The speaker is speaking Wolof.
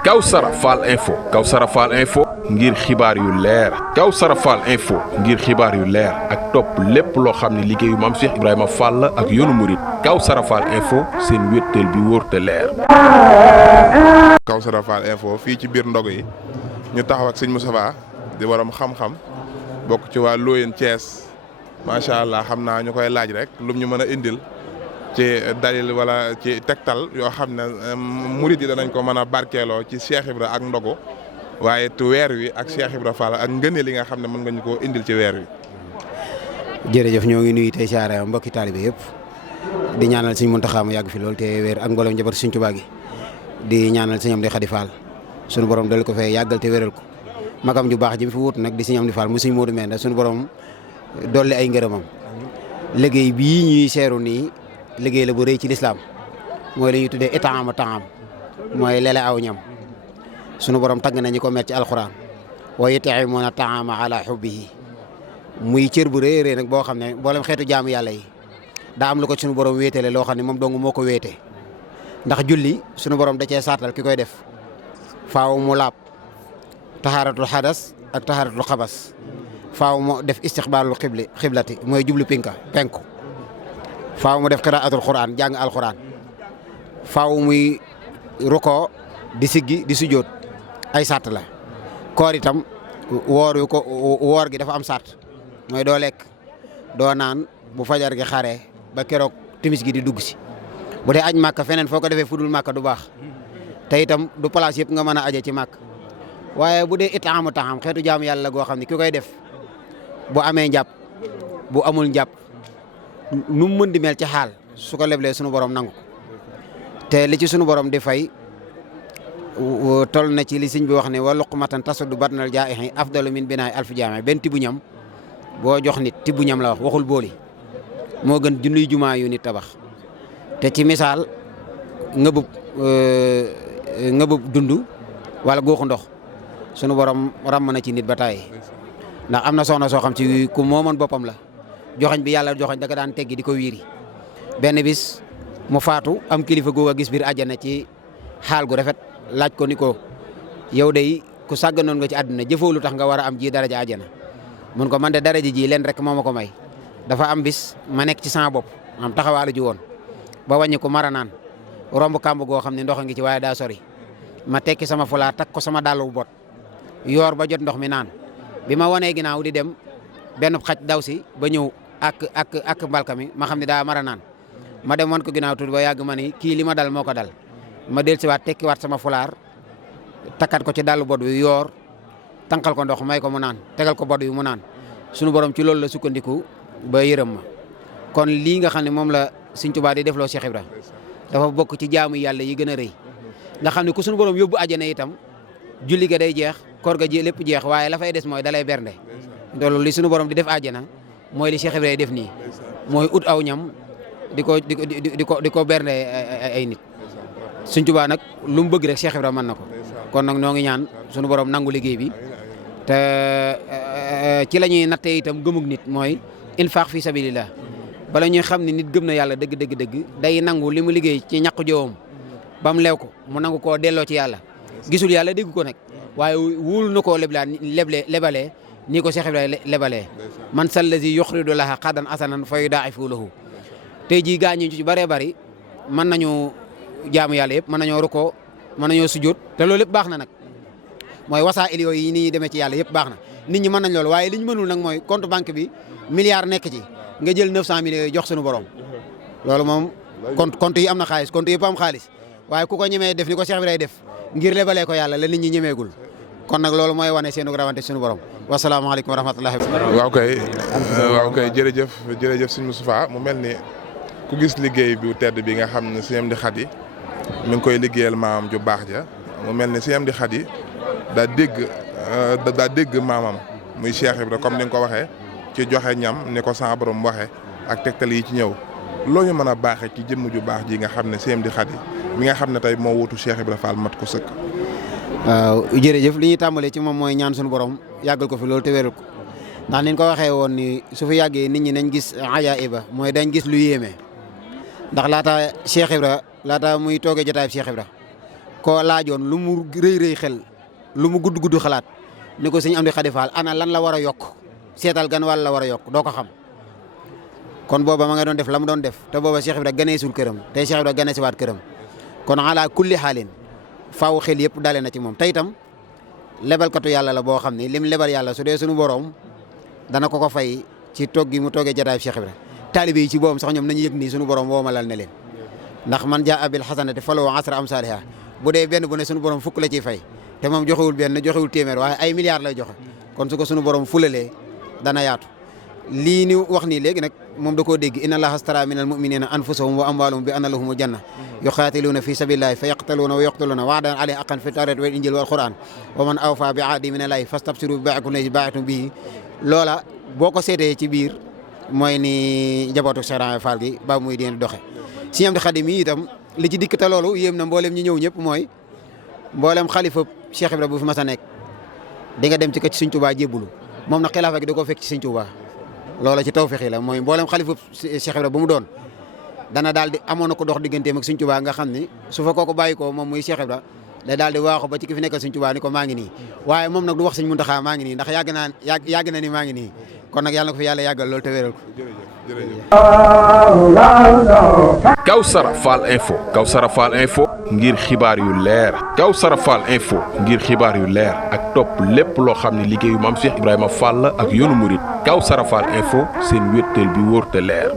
Kawsara Fall info ngir xibaar yu leer Kawsara Fall info ngir xibaar yu leer ak topp lépp loo xam ne liggéeyu Maam Cheikh Ibrahima Fall ak yoonu murit Kawsara Fall info seen wéttal bi wóor te leer. Kawsara Fall info fii ci biir ndog yi ñu taxaw ak sëñ Moustapha di waram xam-xam bokk ci waa Loyenne Thiès macha allah xam naa ñu koy laaj rek lum ñu mën a indil. ci dalil wala ci tegtal yoo xam ne murid yi danañ ko mën a barkeeloo ci Cheikh Ibra ak ndogu waaye tu weer wi ak Cheikh Ibra Fall ak ngëneel li nga xam ne mën nga ñu koo indil ci weer wi. jërëjëf ñoo ngi nuyu tey siyaare mbokki taalibe yëpp di ñaanal Sëñ Muntaxa mu yàgg fi lool te weer ak mboolem njaboot Sëñ Tuubaa gi di ñaanal Sëñ Amdi Xadi Fall sunu borom dal ko fee yàggal te wéral ko magam ju baax ji mu fi wut nag di Sëñ Amdi Fall mu Sëñ Moodu Menda sunu borom dolli ay ngërëmam liggéey bii ñuy seeru nii liggéey la bu rëy ci lislaam mooy li ñuy tuddee itaama taam mooy lele aw ñam sunu borom tagg nañu ko met ci alxuraan wa yut'imuuna taama ala hubbihi muy cër bu rëy rëy nag boo xam ne mboolem xeetu jaamu yàlla yi daa am lu ko sunu borom wéetale loo xam ne moom dong moo ko wéete ndax julli sunu borom da cee saatal ki koy def faaw mu laab tahaaratul xadas ak tahaaratul xabas faaw mu def istiqbaalul xiblati mooy jublu penku faaw mu def qiraatul Qur'an jàng alquran faaw muy ruko di siggi di sujjoot ay sart la koor itam woor gi dafa am sart mooy doo lekk doo naan bu fajar gi xaree ba keroog timis gi di dugg si bu dee aj màkka feneen foo ko defee fudul màkka du baax te itam du place yëpp nga mën a aje ci màkk waaye bu dee itaamu taxam xeetu jaamu yàlla goo xam ne ki koy def bu amee njàpp bu amul njàpp nu mu mën di mel ci xaal su ko leblee sunu borom nangu te li ci sunu borom di fay toll na ci li sëñ bi wax ne wa luqmatan tasuddu batnal jaa'ihi afdalu min binaay alfi jaami benn tibu ñam boo jox nit tibu ñam la wax waxul booli moo gën junniy jumaa yu nit tabax te ci misaal ngëbub dund wala góoxu ndox sunu borom ràmm na ci nit ba tàyyi ndax am na soxna soo xam ci ku moomoon boppam la. joxañ bi yàlla joxañ da ka daan teggi di ko wiiri benn bis mu faatu am kilifa googu a gis biir àjjana ci xaal gu rafet laaj ko ni ko yow day ku sàgganoon nga ci àdduna jëfoo lu tax nga war a am ji daraja àjjana mun ko man de daraja ji leen rek moo ma ko may dafa am bis ma nekk ci sama bopp am taxawaalu ji woon ba wàññi ko mara naan romb kàmb goo xam ne ndox a ngi ci waaye daa sori ma tekki sama fulaa takk ko sama dàllu bot yoor ba jot ndox mi naan bi ma wanee ginnaaw di dem benn xaj daw si ba ñëw ak mbalka mi ma xam ne daa mara naan ma dem wan ko ginnaaw tuuti ba yàgg ma ni kii li ma dal moo ko dal ma dellusiwaat tekkiwaat sama fulaar takkat ko ci dàllu bot wi yoor tànqal ko ndox may ko mu naan tegal ko bot wi mu naan sunu borom ci loolu la sukkandiku ba yërëm ma kon lii nga xam ne moom la Sëñ Tuubaa di defloo Cheikh Ibra dafa bokk ci jaamu yàlla yi gën a rëy nga xam ne ku sunu borom yóbbu àjjana itam julli ga day jeex koor ga ji lépp jeex waaye la fay des mooy dalay bernde loolu li sunu borom di def àjjana mooy li Cheikh Ibrahima def nii mooy ut aw ñam di ko bernde ay nit Sëñ Tuubaa nag lu mu bëgg rek Cheikh Ibrahima mën na ko kon nag ñoo ngi ñaan sunu borom nangu liggéey bi te ci la ñuy nattee itam gëmug nit mooy infaq fi sabilillah bala ñuy xam ne nit gëm na yàlla dëgg day nangu li mu liggéey ci ñàkk jowam ba mu leew ko mu nangu koo delloo ci yàlla gisul yàlla dégg ko nag waaye wóolu na koo lebalee nii ko Cheikh Ibrahima lebalee man sallazi yuxridu laha qadan asanan fa yudaa'ifu lahu tey jii gaañu ci bëree bëri mën nañu jaamu yàlla yëpp mën nañoo rukkoo mën nañoo sujjóot te loolu yëpp baax na nag mooy wasaa'il yooyu yi ni demee ci yàlla yëpp baax na nit ñi mën nañ loolu waaye li ñu mënul nag mooy compte banque bi milliard nekk ci nga jël 900 millions yooyu jox suñu borom loolu moom compte yi am na xaalis compte yëpp am xaalis waaye ku ko ñemee def ni ko Cheikh Ibrahima def ngir lebalee ko yàlla la nit ñi ñemeegul kon nag loolu mooy wane seenu rawante suñu borom wasalaamaaleykum wa rahmatullahi waaw kay jërëjëf sëñ Moustapha mu mel ni ku gis liggéey bu tedd bi nga xam ne Sëñ Amdi Xadi mi ngi koy liggéeyal maamam ju baax ja mu mel ni Sëñ Amdi Xadi daa dégg maamam muy Cheikh Ibra comme ni nga ko waxee ci joxe ñam ni ko sa borom waxee ak tegtal yi ci ñëw loo ñu mën a baaxee ci jëmm ju baax ji nga xam ne Sëñ Amdi Xadi mi nga xam ne tey moo wutu Cheikh Ibra Fall mat ko sëkk. waaw jërëjëf li ñuy tàmbalee ci moom mooy ñaan suñu borom yàggal ko fi loolu te wéral ko ndax ni ñu ko waxee woon ni su fi yàggee nit ñi nañ gis ajaiba mooy dañ gis lu yéeme ndax laata Cheikh Ibra laata muy toogee jotaay Cheikh Ibra koo laajoon lu mu rëy xel lu mu gudd xalaat ni ko sëñ Amdi Khady Fall ana lan la war a yokk seetal gan wàll la war a yokk doo ko xam kon booba ma nga doon def la mu doon def te booba Cheikh Ibra ganeesul këram tey Cheikh Ibra ganee si waat këram kon ala kulli xaalin faaw xel yëpp dale na ci moom te itam lebalkatu yàlla la boo xam ne lim lebal yàlla su dee suñu borom dana ko fay ci toog gi mu toogee jotaay Cheikh Ibra taalibe yi ci boobam sax ñoom nañu yëg nii suñu borom woomalal ne leen ndax man jaa abil xasanati falahu asra amsaaliha bu dee benn bu ne suñu borom fukk la ciy fay te moom joxewul benn joxewul téeméer waaye ay milliards lay joxe kon su ko suñu borom fulalee dana yaatu lii ni wax nii léegi nag moom da koo dégg inna allaha astara min al muminina anfusahum wa amwalahum bi anna lahumul janna yuqatiluuna fi sabilillahi fa yaqtaluuna wa yuqtaluuna wa'dan alayhi haqqan fi tawrati wal injil wal quran wa man awfa bi ahdi min allahi fastabsiru bi baa'ikum allazi baa'tum bihi loola boo ko seetee ci biir mooy ni njabootu Cheikh Ibra Fall gi ba muy deen doxe Sëñ Amdi Khady mi itam li ci dikk te loolu yéem na mboolem ñi ñëw ñëpp mooy mboolem xalifa Cheikh Ibra bu fi mas a nekk di nga dem ci kër ci Sëñ Tuubaa jébbulu moom nag xilaafa gi da koo fekk ci Sëñ Tuubaa loola ci tawfeex la mooy mboolem xalifa Cheikh Ibra bu mu doon dana daal di amoon na ko dox digganteem ak Sëñ Tuubaa nga xam ni su fa kooku bàyyi ko moom muy Cheikh Ibra day daal di waaxu ba ci ki fi nekkal Sëñ Tuubaa ni ko maa ngi nii waaye moom nag du wax Sëñ Muntaxaa maa ngi nii ndax yàgg na ni maa ngi nii kon nag yàlla na ko fi yàlla yàggal loolu te wéral ko. Kawsara Fall Info Kawsara Fall Info ngir xibaar yu leer Kawsara Fall Info ngir xibaar yu leer ak topp lépp loo xam ne liggéeyu Maam Cheikh Ibrahima Fall ak yoonu murit Kawsara Fall Info seen wéttal bi wóor te leer.